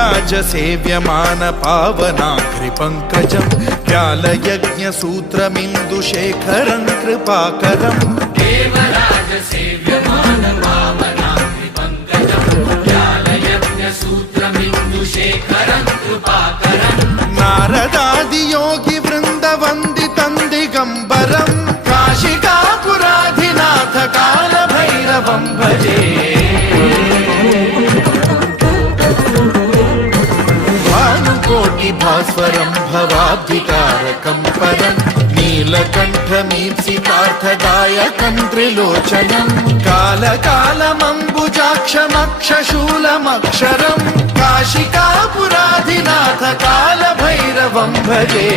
देवराजसेव्यमान पावनाग्रिपङ्कजं व्यालयज्ञसूत्रमिन्दुशेखरं कृपाकरं देवराजसेव्यमान पावनाग्रिपङ्कजं व्यालयज्ञसूत्रमिन्दुशेखरं कृपाकरं नारदादियोगिवृन्दवन्दितं दिगम्बरं काशिकापुराधिनाथ कालभैरवं भजे भास्वरं भवाब्धिकारकं परं नीलकण्ठमीप्सितार्थदायकं त्रिलोचनं कालकालमम्बुजाक्षमक्षशूलमक्षरं काशिकापुराधिनाथ कालभैरवं भजे